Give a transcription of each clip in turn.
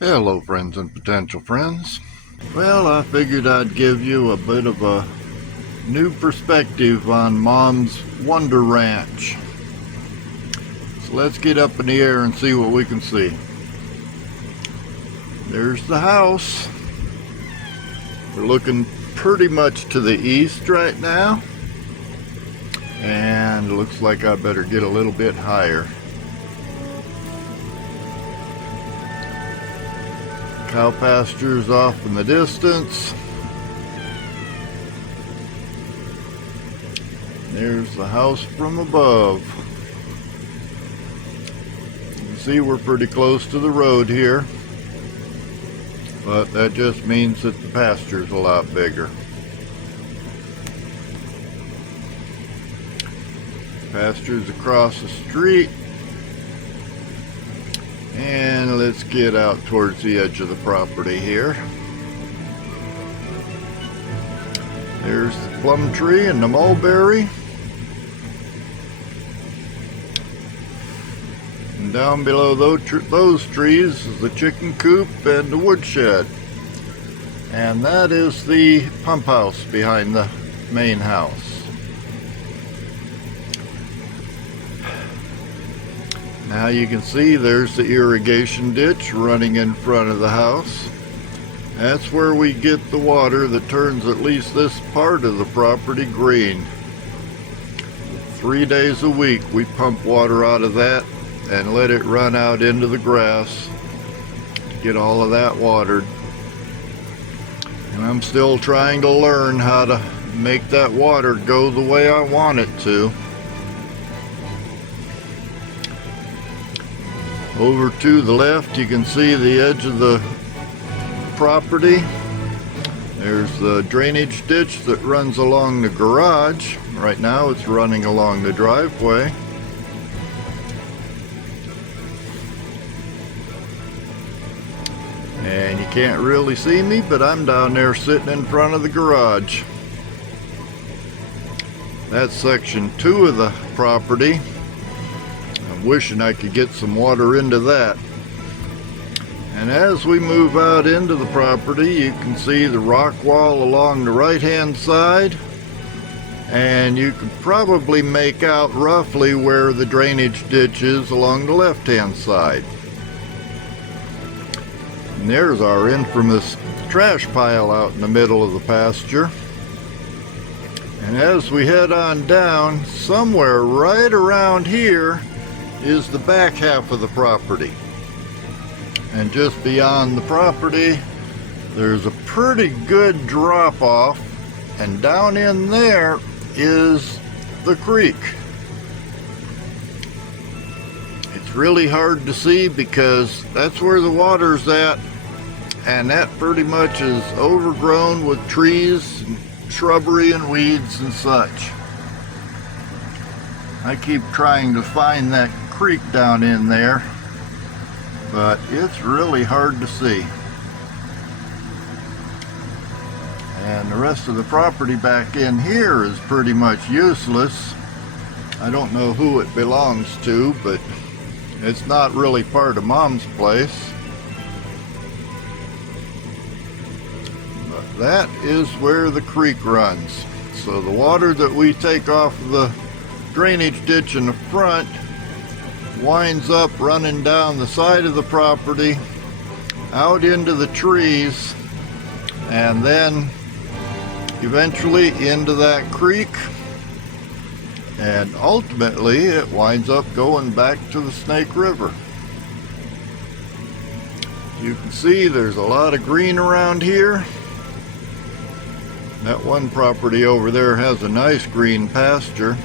Hello friends and potential friends. Well, I figured I'd give you a bit of a new perspective on Mom's Wonder Ranch. So let's get up in the air and see what we can see. There's the house. We're looking pretty much to the east right now. And it looks like I better get a little bit higher. Cow pastures off in the distance. There's the house from above. You can see we're pretty close to the road here, but that just means that the pasture's a lot bigger. Pasture's across the street. And let's get out towards the edge of the property here. There's the plum tree and the mulberry. And down below those trees is the chicken coop and the woodshed. And that is the pump house behind the main house. Now you can see there's the irrigation ditch running in front of the house. That's where we get the water that turns at least this part of the property green. 3 days a week we pump water out of that and let it run out into the grass to get all of that watered. And I'm still trying to learn how to make that water go the way I want it to. Over to the left you can see the edge of the property. There's the drainage ditch that runs along the garage. Right now it's running along the driveway. And you can't really see me, but I'm down there sitting in front of the garage. That's section 2 of the property. I'm wishing I could get some water into that. And as we move out into the property, you can see the rock wall along the right hand side, and you can probably make out roughly where the drainage ditch is along the left hand side. And there's our infamous trash pile out in the middle of the pasture. And as we head on down, somewhere right around here is the back half of the property. And just beyond the property there's a pretty good drop off, and down in there is the creek. It's really hard to see because that's where the water's at, and that pretty much is overgrown with trees and shrubbery and weeds and such. I keep trying to find that creek down in there, but it's really hard to see. And the rest of the property back in here is pretty much useless. I don't know who it belongs to, but it's not really part of Mom's place. But that is where the creek runs. So the water that we take off of the drainage ditch in the front winds up running down the side of the property out into the trees, and then eventually into that creek, and ultimately it winds up going back to the Snake River. You can see there's a lot of green around here. That one property over there has a nice green pasture.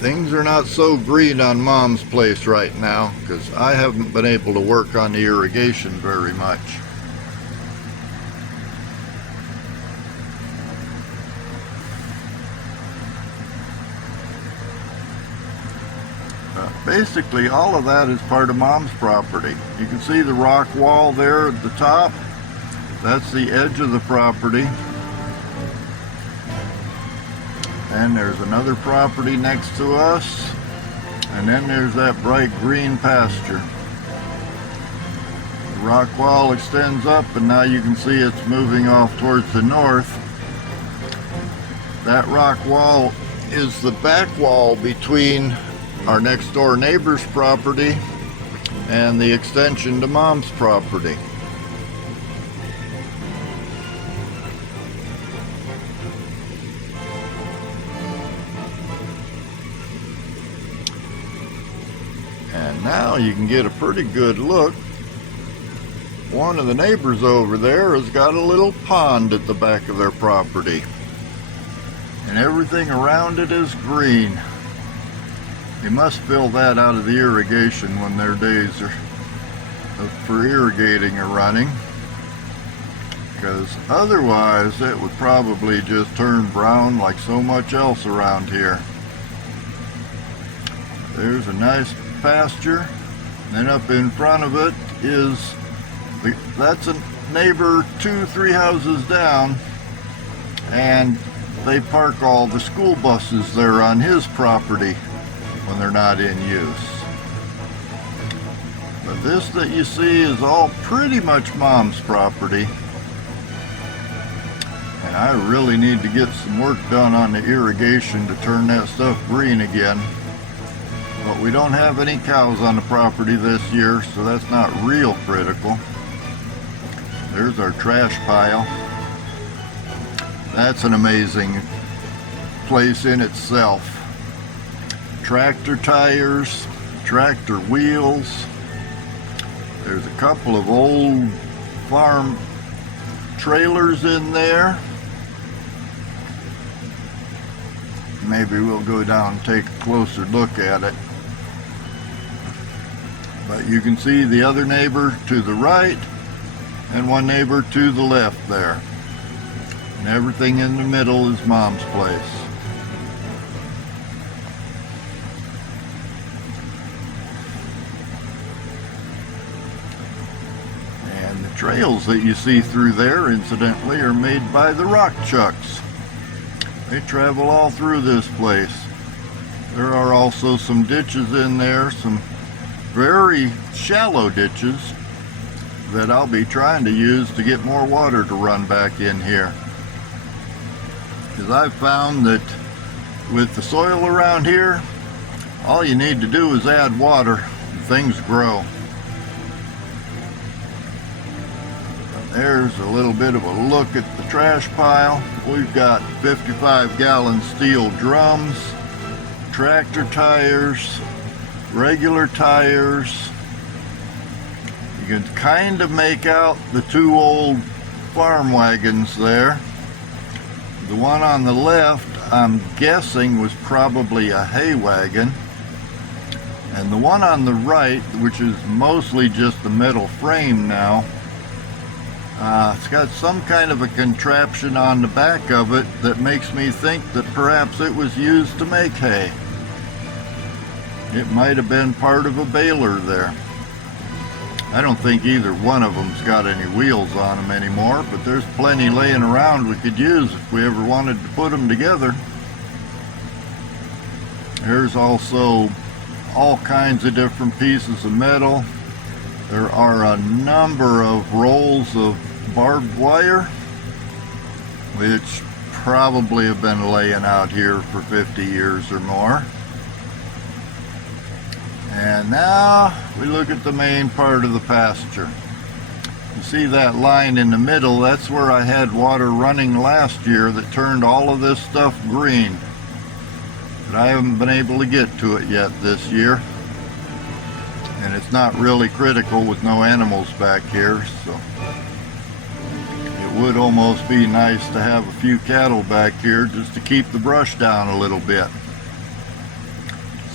Things are not so green on Mom's place right now because I haven't been able to work on the irrigation very much. Basically all of that is part of Mom's property. You can see the rock wall there at the top. That's the edge of the property. Then there's another property next to us, and then there's that bright green pasture. rock wall extends up, and now you can see it's moving off towards the north. That rock wall is the back wall between our next door neighbor's property and the extension to Mom's property. And now you can get a pretty good look. One of the neighbors over there has got a little pond at the back of their property, and everything around it is green. They must fill that out of the irrigation when their days for irrigating are running, because otherwise it would probably just turn brown like so much else around here. There's a nice pasture, and then up in front of it is that's a neighbor 2-3 houses down, and they park all the school buses there on his property when they're not in use. But this that you see is all pretty much Mom's property, and I really need to get some work done on the irrigation to turn that stuff green again. But we don't have any cows on the property this year, so that's not real critical. There's our trash pile. That's an amazing place in itself. Tractor tires, tractor wheels. There's a couple of old farm trailers in there. Maybe we'll go down and take a closer look at it. But you can see the other neighbor to the right and one neighbor to the left there. And everything in the middle is Mom's place. And the trails that you see through there, incidentally, are made by the rock chucks. They travel all through this place. There are also some ditches in there, some very shallow ditches that I'll be trying to use to get more water to run back in here. Because I've found that with the soil around here, all you need to do is add water and things grow. There's a little bit of a look at the trash pile. We've got 55-gallon steel drums, tractor tires, regular tires. You can kind of make out the two old farm wagons there. The one on the left, I'm guessing, was probably a hay wagon. And the one on the right, which is mostly just a metal frame now, it's got some kind of a contraption on the back of it that makes me think that perhaps it was used to make hay. It might have been part of a baler there. I don't think either one of them's got any wheels on them anymore, but there's plenty laying around we could use if we ever wanted to put them together. There's also all kinds of different pieces of metal. There are a number of rolls of barbed wire, which probably have been laying out here for 50 years or more. And now we look at the main part of the pasture. You see that line in the middle? That's where I had water running last year that turned all of this stuff green. But I haven't been able to get to it yet this year. And it's not really critical with no animals back here, so it would almost be nice to have a few cattle back here just to keep the brush down a little bit.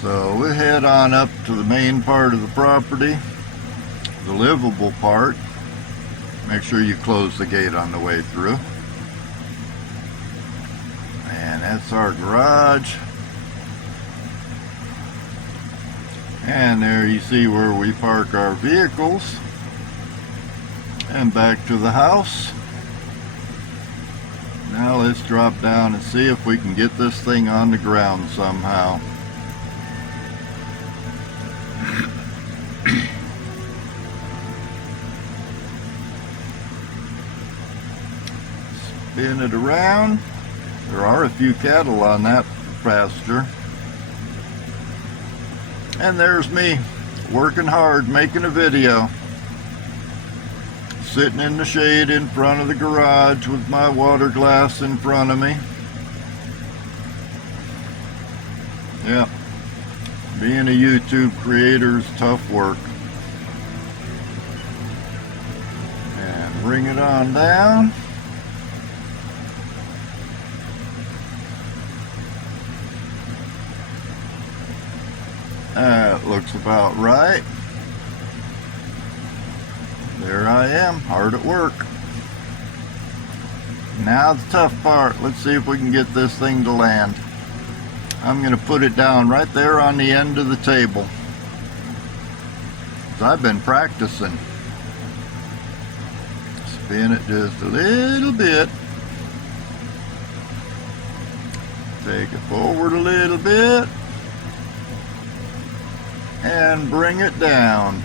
So we'll head on up to the main part of the property, the livable part. Make sure you close the gate on the way through. And that's our garage. And there you see where we park our vehicles. And back to the house. Now let's drop down and see if we can get this thing on the ground somehow. spin it around. There are a few cattle on that pasture. And there's me, working hard, making a video. Sitting in the shade in front of the garage with my water glass in front of me. Yeah, being a YouTube creator is tough work. And bring it on down. That looks about right. There I am, hard at work. Now the tough part. Let's see if we can get this thing to land. I'm going to put it down right there on the end of the table. I've been practicing. Spin it just a little bit. Take it forward a little bit. And bring it down.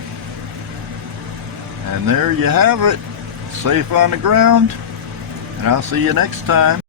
And there you have it. Safe on the ground. And I'll see you next time.